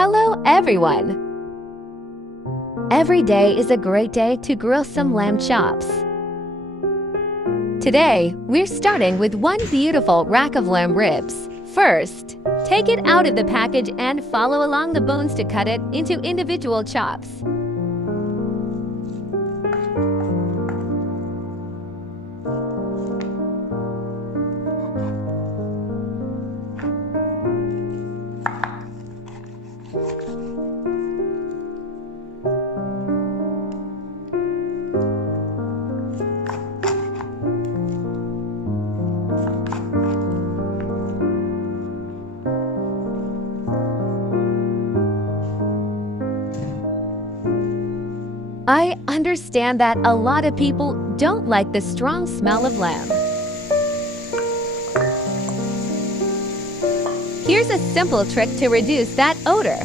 Hello everyone! Every day is a great day to grill some lamb chops. Today, we're starting with one beautiful rack of lamb ribs. First, take it out of the package and follow along the bones to cut it into individual chops. I understand that a lot of people don't like the strong smell of lamb. Here's a simple trick to reduce that odor.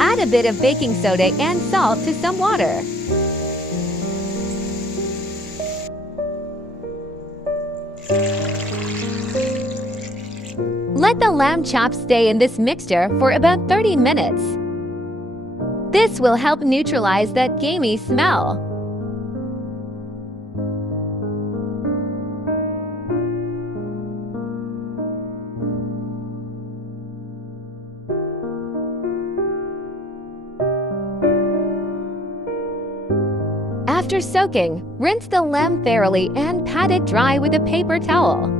Add a bit of baking soda and salt to some water. Let the lamb chops stay in this mixture for about 30 minutes. This will help neutralize that gamey smell. After soaking, rinse the lamb thoroughly and pat it dry with a paper towel.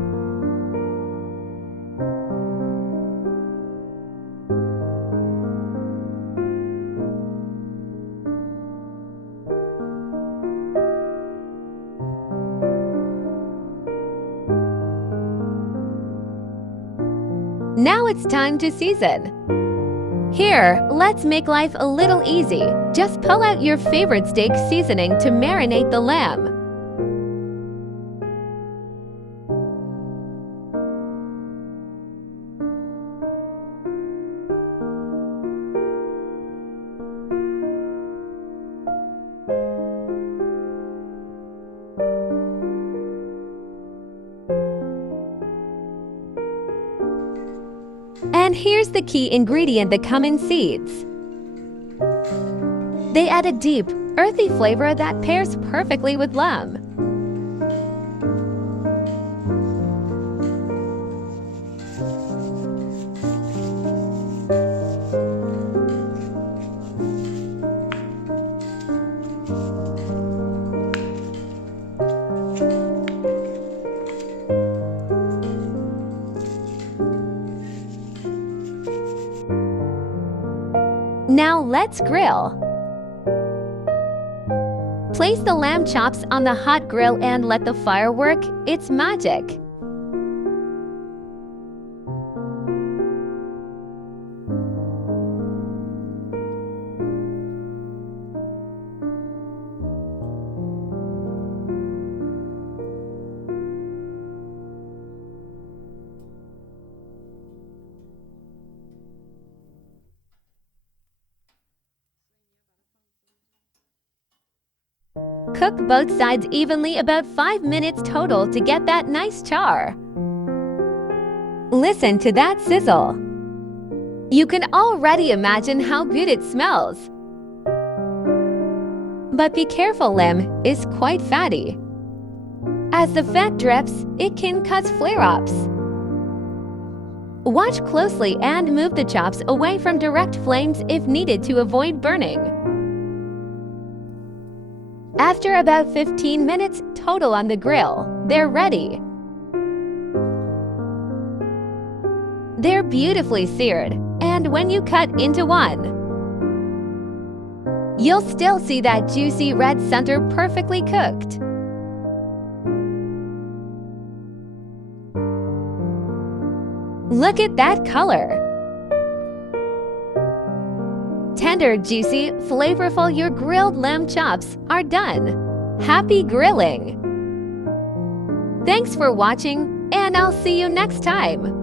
Now it's time to season. Here, let's make life a little easy. Just pull out your favorite steak seasoning to marinate the lamb. And here's the key ingredient, the cumin seeds. They add a deep, earthy flavor that pairs perfectly with lamb. Now let's grill. Place the lamb chops on the hot grill and let the fire work its magic. Cook both sides evenly, about 5 minutes total, to get that nice char. Listen to that sizzle. You can already imagine how good it smells. But be careful, lamb is quite fatty. As the fat drips, it can cause flare-ups. Watch closely and move the chops away from direct flames if needed to avoid burning. After about 15 minutes total on the grill, they're ready. They're beautifully seared, and when you cut into one, you'll still see that juicy red center perfectly cooked. Look at that color! Tender, juicy, flavorful, your grilled lamb chops are done. Happy grilling! Thanks for watching, and I'll see you next time.